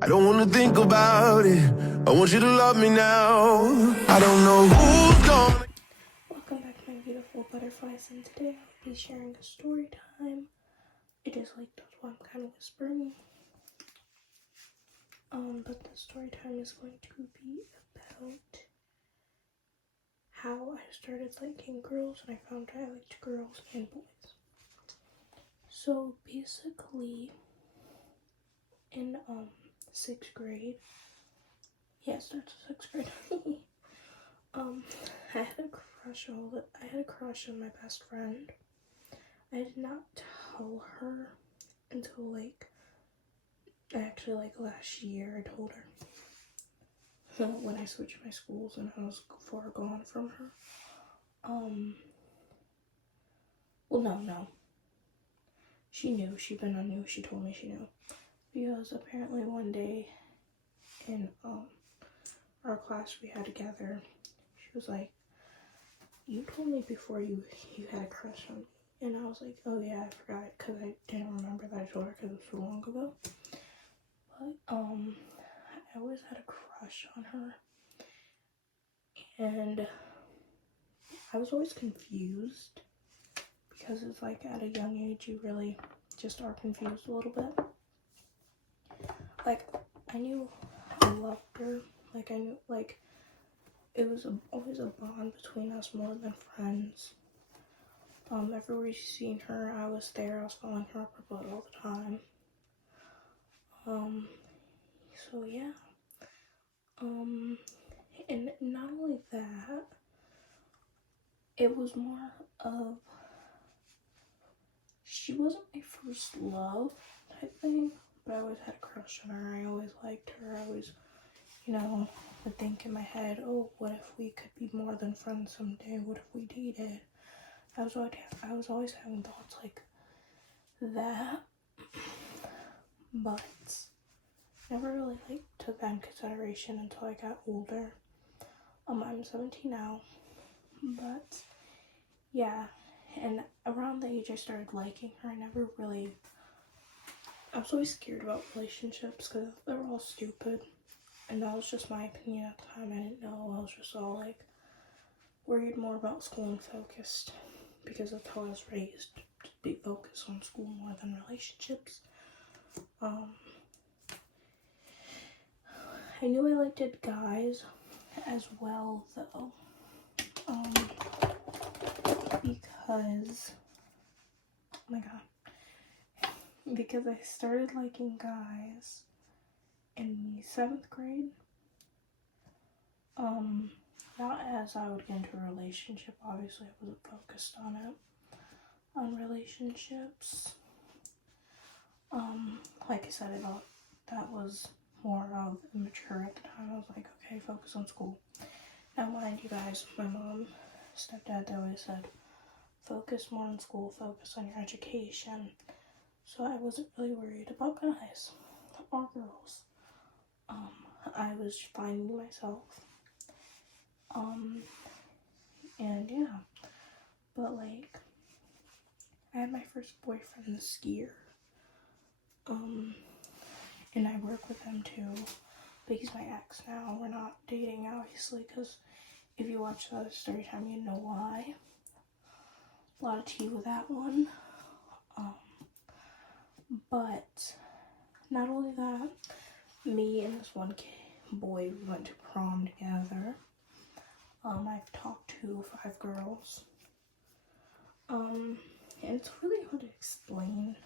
I don't wanna think about it. I want you to love me now. I don't know who's gonna. Welcome back, my beautiful butterflies, and today I'll be sharing a story time. It is like that's why I'm kind of whispering. But the story time is going to be about how I started liking girls and I found I liked girls and boys. So basically, in 6th grade, yes, that's 6th grade. I had a crush on my best friend. I did not tell her until last year. I told her when I switched my schools and I was far gone from her. Well, no. She knew. She knew. She told me she knew. Because apparently one day in our class we had together, she was like, "You told me before you had a crush on me." And I was like, "Oh yeah, I forgot," because I didn't remember that I told her because it was so long ago. But I always had a crush on her, and I was always confused because it's like at a young age you really just are confused a little bit. Like, I knew I loved her. Like, I knew, like, it was always a bond between us more than friends. Everywhere you seen her, I was there. I was following her up her butt all the time. So yeah. And not only that, it was more of, she wasn't my first love type thing, but I always had a crush on her. I always liked her. I always, would think in my head, oh, what if we could be more than friends someday? What if we dated? I was always having thoughts like that, but never really took that in consideration until I got older. I'm 17 now, but yeah, and around the age I started liking her, I was always scared about relationships because they were all stupid, and that was just my opinion at the time. I didn't know. I was just all worried more about school and focused because that's how I was raised, to be focused on school more than relationships. I knew I liked guys as well, though, because, oh my god, because I started liking guys in the 7th grade. Not as I would get into a relationship, obviously I wasn't focused on relationships. Like I said, I thought that was more of immature at the time. I was like, okay, focus on school. Now, mind you guys, my mom, stepdad, they always said, focus more on school, focus on your education. So I wasn't really worried about guys or girls. I was finding myself. And yeah, but I had my first boyfriend this year. And I work with him too, but he's my ex now. We're not dating, obviously, because if you watch the story time, you know why. A lot of tea with that one. But not only that, me and this one boy, we went to prom together. I've talked to 5 girls. And it's really hard to explain.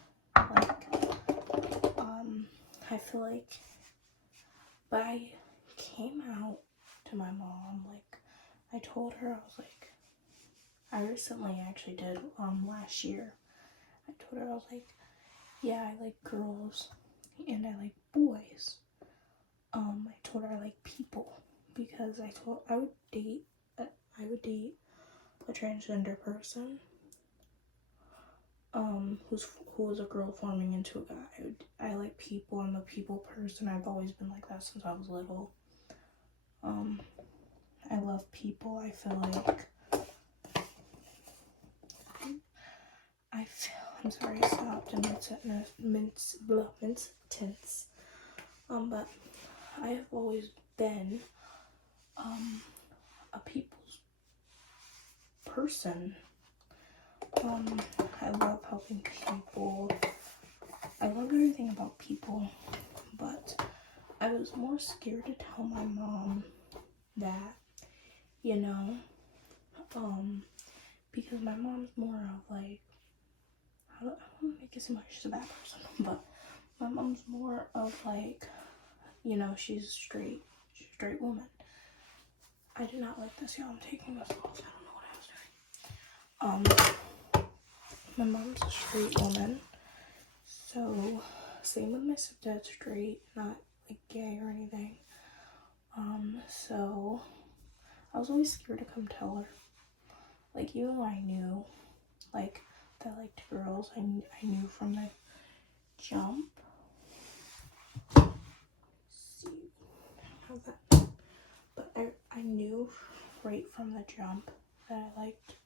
I feel like, but I came out to my mom, I told her, I was like, I recently actually did, last year, I told her, I was like, yeah, I like girls, and I like boys. I told her I like people, because I would date a transgender person, who was a girl forming into a guy. I like people. I'm a people person. I've always been like that since I was little. I love people. I feel like I'm sorry, I stopped in mid-sentence. But I have always been a people's person. I love helping people. I love everything about people, but I was more scared to tell my mom that, you know, because my mom's more of like, I don't want to make it seem like she's a bad person, but my mom's more of like, you know, she's a straight woman. I did not like this, y'all. I'm taking this off. I don't know what I was doing. My mom's a straight woman, so same with my stepdad's straight, not like gay or anything. So I was always scared to come tell her. Like, even though I knew, like, that I liked girls, I knew from the jump. See, how's that? But I knew right from the jump that I liked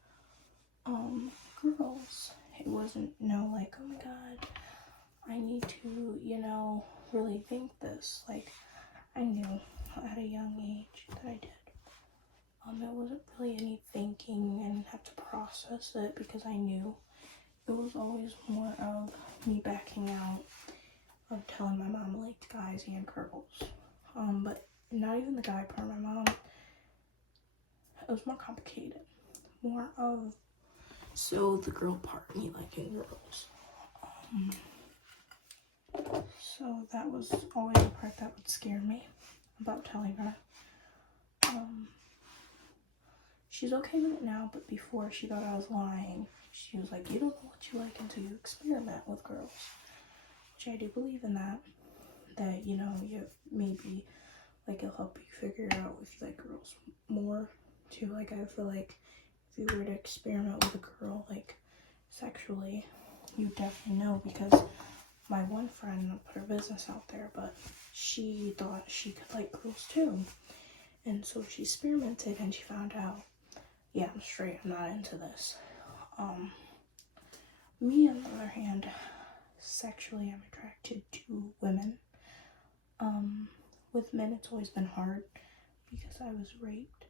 girls. It wasn't like, oh my god, I need to, you know, really think this. Like, I knew at a young age that I did. It wasn't really any thinking and have to process it because I knew. It was always more of me backing out of telling my mom I liked guys and girls. But not even the guy part of my mom. It was more complicated. More of the girl part, me liking girls. So that was always the part that would scare me about telling her. She's okay with it now, but before she thought I was lying. She was like, you don't know what you like until you experiment with girls. Which I do believe in that. That, you know, you maybe, like, it'll help you figure out if you like girls more, too. Like, I feel like if you were to experiment with a girl, like, sexually, you definitely know, because my one friend put her business out there, but she thought she could like girls, too. And so she experimented, and she found out, yeah, I'm straight, I'm not into this. Me, on the other hand, sexually, I'm attracted to women. With men, it's always been hard because I was raped.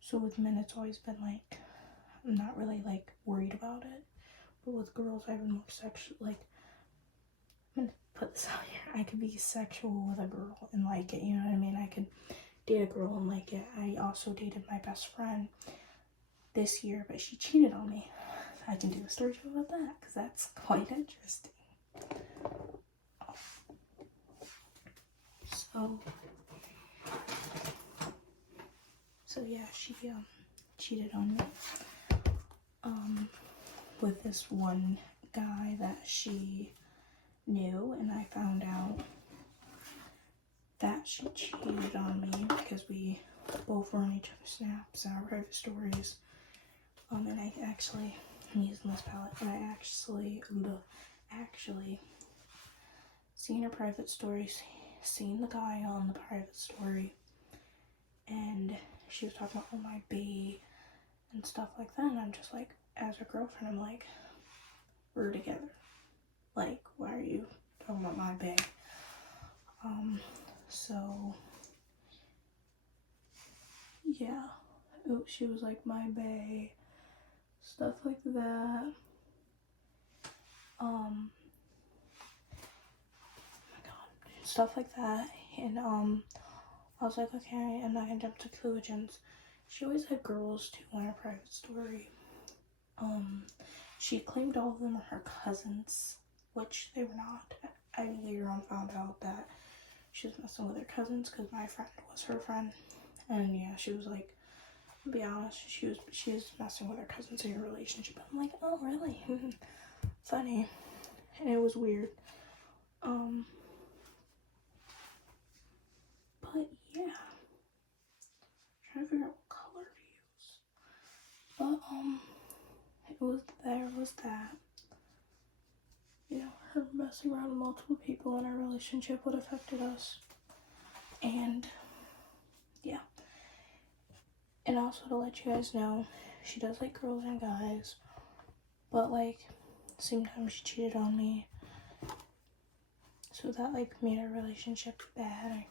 So with men, it's always been like, I'm not really like worried about it. But with girls, I've been more sexual. Like, I'm gonna put this out here. I could be sexual with a girl and like it, you know what I mean? I could date a girl and like it. I also dated my best friend this year, but she cheated on me. I can do a story about that because that's quite interesting. So yeah, she cheated on me with this one guy that she knew, and I found out that she cheated on me because we both were on each other's snaps and our private stories. And I actually, I'm using this palette, and I actually seen her private stories, seen the guy on the private story, and she was talking about, oh, my bae and stuff like that, and I'm just like, as her girlfriend, I'm like, we're together. Like, why are you talking about my bae? So, yeah. Oh, she was like, my bae. Stuff like that. Oh my god. Stuff like that. And, I was like, okay, I'm not gonna jump to conclusions. She always had girls, too, on her private story. She claimed all of them are her cousins, which they were not. I later on found out that she was messing with her cousins because my friend was her friend. And yeah, she was like, to be honest, she was messing with her cousins in a relationship. I'm like, oh, really? Funny. And it was weird. But yeah. I'm trying to figure out what color to use. But, there was that. You know, her messing around with multiple people in our relationship would affected us. And, yeah. And also to let you guys know, she does like girls and guys. But, like, same time she cheated on me. So that like made our relationship bad. I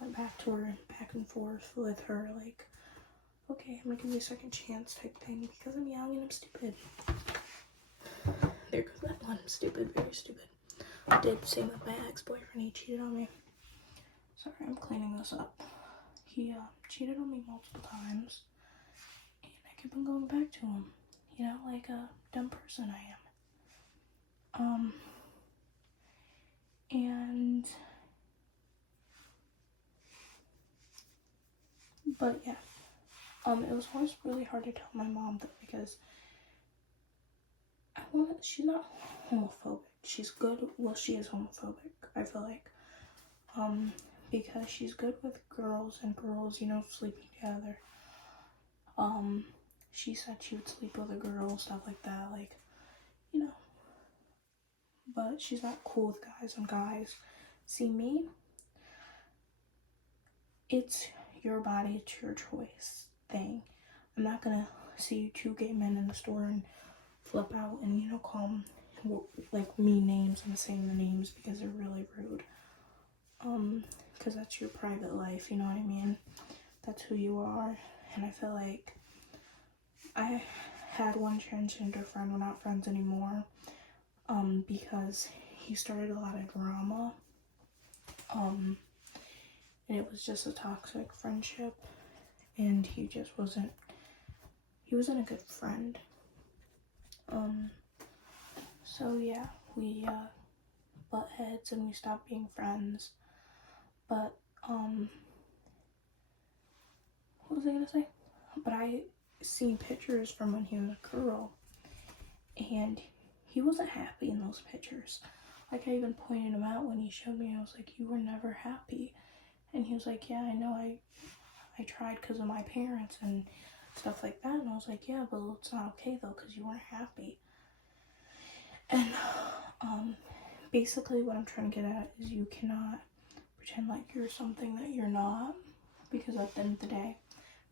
went back to her, back and forth with her, like, okay, I'm gonna give you a second chance type thing because I'm young and I'm stupid. There goes that one. Stupid, very stupid. I did the same with my ex-boyfriend. He cheated on me. Sorry, I'm cleaning this up. He cheated on me multiple times, and I kept on going back to him. You know, like a dumb person I am. But yeah, it was always really hard to tell my mom that because she's not homophobic. She's good, well, she is homophobic, I feel like, because she's good with girls and girls, you know, sleeping together. She said she would sleep with a girl, stuff like that, like, you know, but she's not cool with guys, and guys see me, it's your body, it's your choice thing. I'm not gonna see two gay men in the store and flip out and, you know, call them like mean names and saying the names because they're really rude. Because that's your private life, you know what I mean? That's who you are. And I feel like I had one transgender friend, we're not friends anymore, because he started a lot of drama. And it was just a toxic friendship, and he wasn't a good friend. So yeah, we butt heads and we stopped being friends. But what was I gonna say? But I seen pictures from when he was a girl, and he wasn't happy in those pictures. Like, I even pointed him out when he showed me. I was like, you were never happy. And he was like, yeah, I know, I tried because of my parents and stuff like that. And I was like, yeah, but it's not okay though, because you weren't happy. And basically what I'm trying to get at is you cannot pretend like you're something that you're not, because at the end of the day,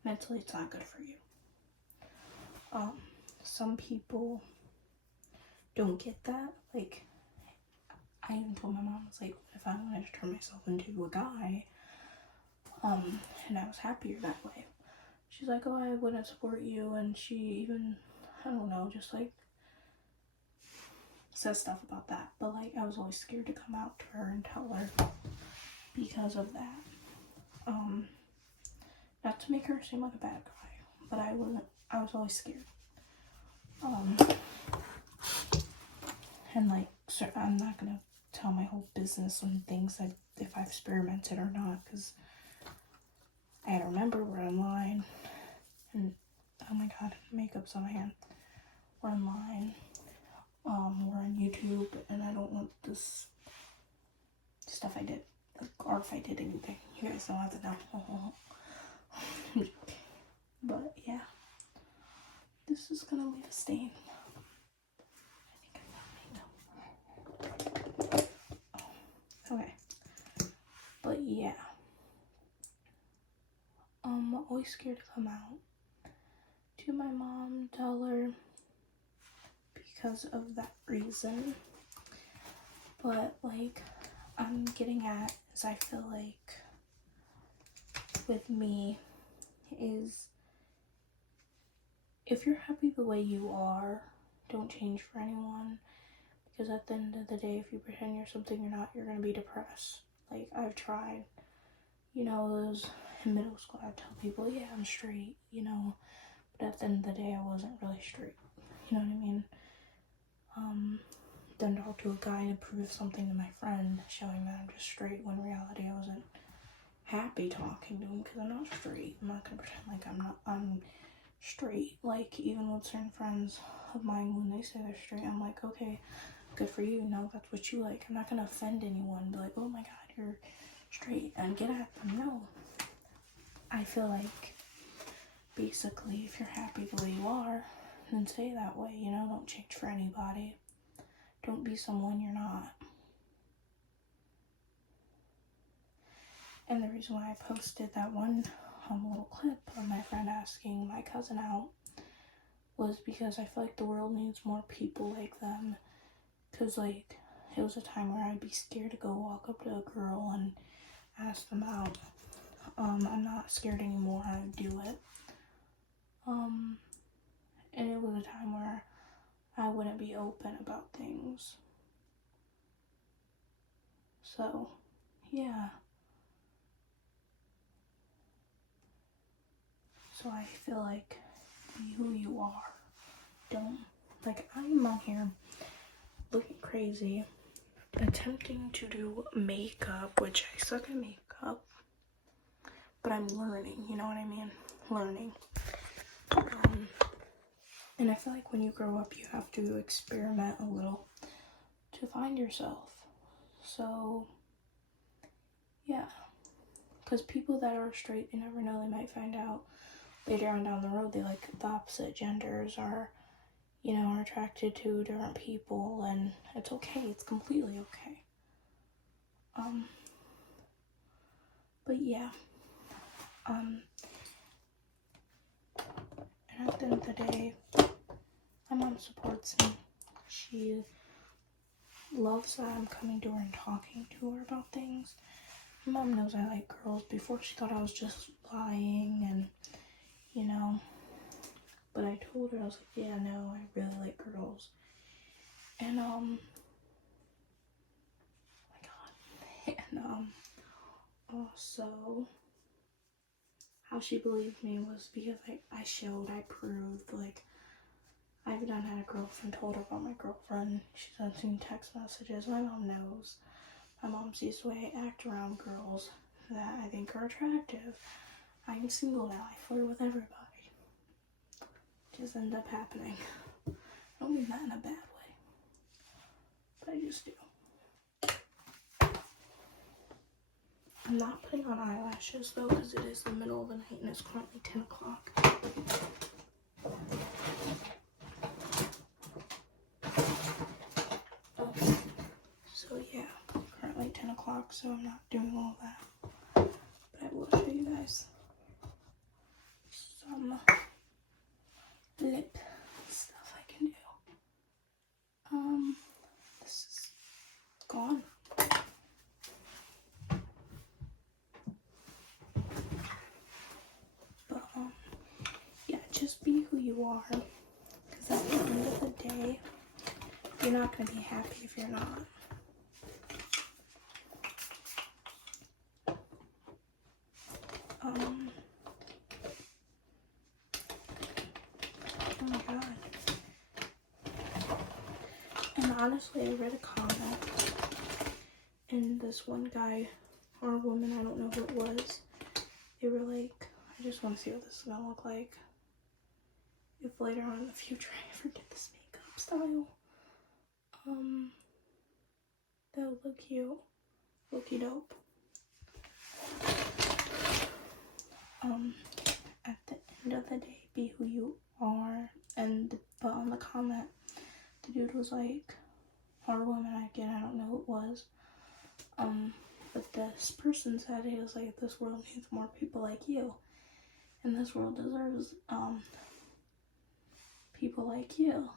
mentally it's not good for you. Some people don't get that. Like, I even told my mom, I was like, if I wanted to turn myself into a guy, and I was happier that way. She's like, oh, I wouldn't support you, and she even, I don't know, just like says stuff about that. But like, I was always scared to come out to her and tell her because of that. Not to make her seem like a bad guy, but I was always scared. And like, so I'm not gonna tell my whole business and things that if I've experimented or not, because I had to remember we're online, and oh my god, makeup's on my hand. We're online. We're on YouTube, and I don't want this stuff I did, or if I did anything. You guys don't have to know. But yeah, this is gonna leave a stain. Okay, but yeah, I'm always scared to come out to my mom, tell her, because of that reason. But like, I'm getting at is I feel like with me is if you're happy the way you are, don't change for anyone, because at the end of the day, if you pretend you're something you're not, you're gonna be depressed. Like, I've tried, you know, it was in middle school, I'd tell people, yeah, I'm straight, you know, but at the end of the day, I wasn't really straight, you know what I mean? Then talk to a guy to prove something to my friend, showing that I'm just straight, when in reality I wasn't happy talking to him, because I'm not straight. I'm not gonna pretend like I'm straight. Like, even with certain friends of mine, when they say they're straight, I'm like, okay, good for you, no, that's what you like. I'm not gonna offend anyone, be like, oh my god, you're straight, and get at them. No. I feel like, basically, if you're happy the way you are, then stay that way, you know, don't change for anybody. Don't be someone you're not. And the reason why I posted that one little clip of my friend asking my cousin out was because I feel like the world needs more people like them. Because, like, it was a time where I'd be scared to go walk up to a girl and ask them out. I'm not scared anymore. I do it. And it was a time where I wouldn't be open about things. So, yeah. So I feel like be who you are. Don't, like, I'm on here looking crazy, attempting to do makeup, which I suck at makeup, but I'm learning, you know what I mean? Learning. And I feel like when you grow up, you have to experiment a little to find yourself. So, yeah. Because people that are straight, you never know, they might find out later on down the road they like the opposite genders, or, you know, are attracted to different people, and it's okay. It's completely okay. But yeah. And at the end of the day, my mom supports me. She loves that I'm coming to her and talking to her about things. My mom knows I like girls. Before, she thought I was just lying, and, you know, but I told her, I was like, yeah, no, I really like girls. And, oh my god. And, also, how she believed me was because I showed, I proved, like, I've done had a girlfriend, told her about my girlfriend. She sent me text messages. My mom knows. My mom sees the way I act around girls that I think are attractive. I'm single now. I flirt with everybody. Just end up happening. I don't mean that in a bad way, but I just do. I'm not putting on eyelashes though, because it is the middle of the night and it's currently 10 o'clock. So yeah, currently 10 o'clock, so I'm not doing all that. But I will show you guys some lip stuff I can do. This is gone. But yeah, just be who you are, because at the end of the day, you're not gonna be happy if you're not. Oh my god. And honestly, I read a comment, and this one guy or woman, I don't know who it was, they were like, I just want to see what this is gonna look like if later on in the future I ever get this makeup style. That would look cute. Looky dope. At the end of the day, be who you are. But on the comment, the dude was like, or woman, again, I don't know who it was. But this person said, he was like, this world needs more people like you. And this world deserves, people like you.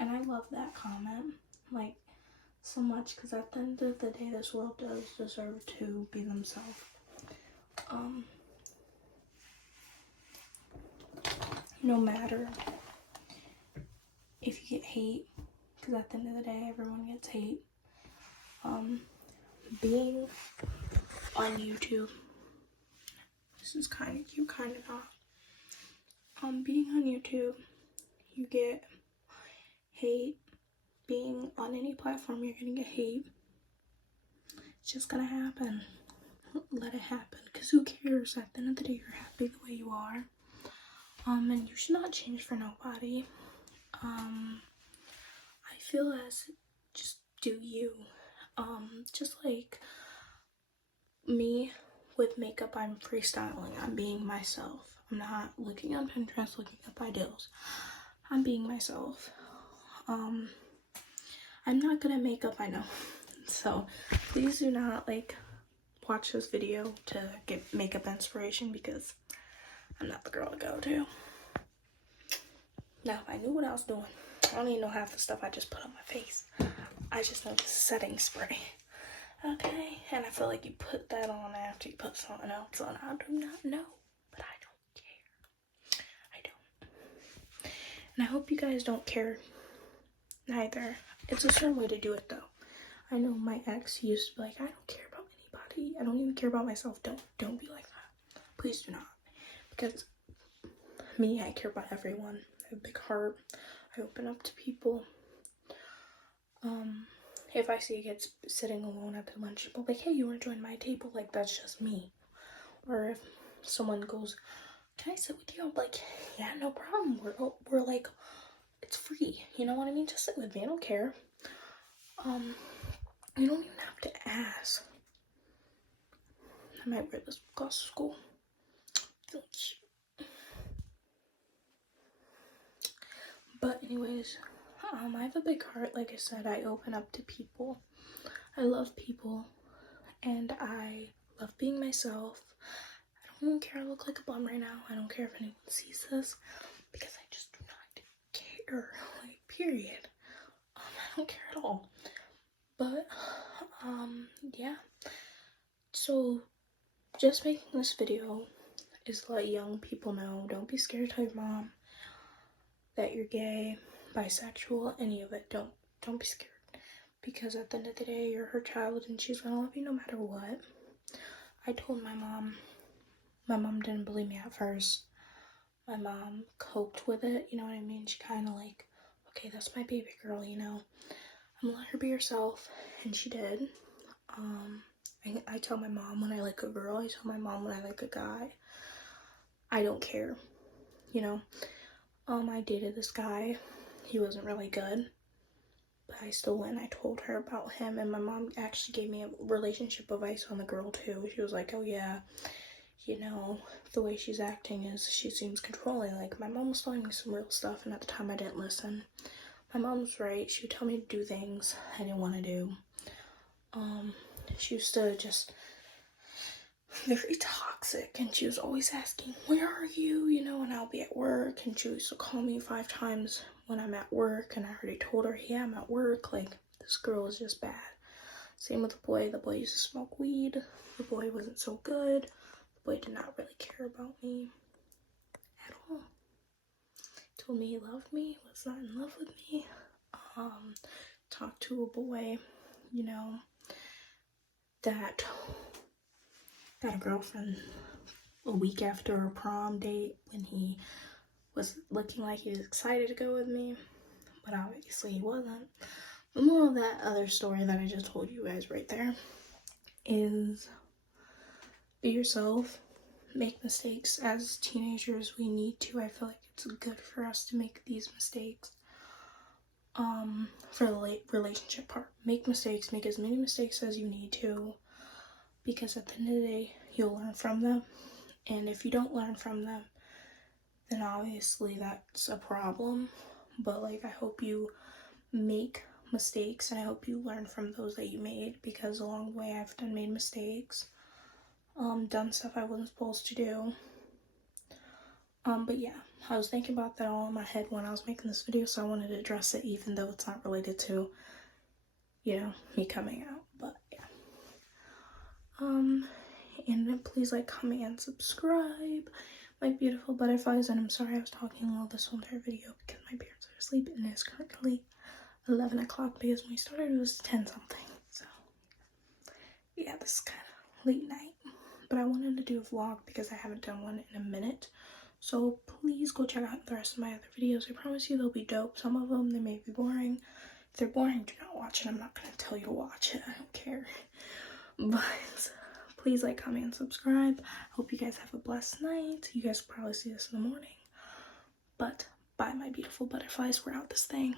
And I love that comment, like, so much, because at the end of the day, this world does deserve to be themselves. No matter if you get hate, because at the end of the day, everyone gets hate. Being on YouTube, this is kind of cute, kind of not. Being on YouTube, you get hate. Being on any platform, you're gonna get hate. It's just gonna happen. Let it happen, because who cares? At the end of the day, you're happy the way you are. And you should not change for nobody. I feel as just do you. Just like me with makeup, I'm freestyling. I'm being myself. I'm not looking on Pinterest, looking up ideals. I'm being myself. I'm not good at makeup, I know. So please do not like watch this video to get makeup inspiration, because I'm not the girl to go to. Now, if I knew what I was doing, I don't even know half the stuff I just put on my face. I just know the setting spray. Okay, and I feel like you put that on after you put something else on. I do not know, but I don't care. I don't. And I hope you guys don't care neither. It's a certain way to do it though. I know my ex used to be like, I don't care about anybody. I don't even care about myself. Don't be like that. Please do not. Because me, I care about everyone. I have a big heart. I open up to people. If I see a kid sitting alone at the lunch table, like, hey, you want to join my table? Like, that's just me. Or if someone goes, can I sit with you? I'm like, yeah, no problem. We're like, it's free. You know what I mean? Just sit with me. I don't care. You don't even have to ask. I might wear this across to school. But anyways, I have a big heart. Like I said, I open up to people. I love people, and I love being myself. I don't even care I look like a bum right now. I don't care if anyone sees this, because I just do not care. Like, period. I don't care at all. But yeah. So just making this video is to let young people know, don't be scared to tell your mom that you're gay, bisexual, any of it. Don't be scared, because at the end of the day, you're her child and she's gonna love you no matter what. I told my mom didn't believe me at first. My mom coped with it, you know what I mean? She kind of like, okay, that's my baby girl, you know, I'm gonna let her be herself, and she did. I tell my mom when I like a girl, I tell my mom when I like a guy. I don't care, you know. I dated this guy. He wasn't really good, but I still went and I told her about him, and my mom actually gave me a relationship advice on the girl too. She was like, oh yeah, you know, the way she's acting is she seems controlling. Like, my mom was telling me some real stuff, and at the time I didn't listen. My mom's right. She would tell me to do things I didn't want to do. She used to just very toxic, and she was always asking, where are you, you know, and I'll be at work, and she used to call me 5 times when I'm at work, and I already told her, yeah, I'm at work. Like, this girl is just bad. Same with the boy used to smoke weed. The boy wasn't so good. The boy did not really care about me at all. Told me he loved me, was not in love with me. Talked to a boy, you know, that got a girlfriend a week after our prom date, when he was looking like he was excited to go with me, but obviously he wasn't. The moral of that other story that I just told you guys right there is, be yourself, make mistakes. As teenagers, we need to. I feel like it's good for us to make these mistakes. For the relationship part, make mistakes, make as many mistakes as you need to, because at the end of the day, you'll learn from them. And if you don't learn from them, then obviously that's a problem. But like, I hope you make mistakes, and I hope you learn from those that you made, because along the way I've made mistakes, done stuff I wasn't supposed to do. But yeah, I was thinking about that all in my head when I was making this video, so I wanted to address it, even though it's not related to, you know, me coming out. But yeah. And then please like, comment, and subscribe, my beautiful butterflies. And I'm sorry I was talking all this whole entire video because my parents are asleep, and it's currently 11 o'clock, because when we started it was 10 something. So yeah, this is kind of late night, but I wanted to do a vlog because I haven't done one in a minute. So please go check out the rest of my other videos. I promise you they'll be dope. Some of them, they may be boring. If they're boring, do not watch it. I'm not going to tell you to watch it. I don't care. But please like, comment, and subscribe. Hope you guys have a blessed night. You guys will probably see this in the morning. But bye, my beautiful butterflies. We're out this thing.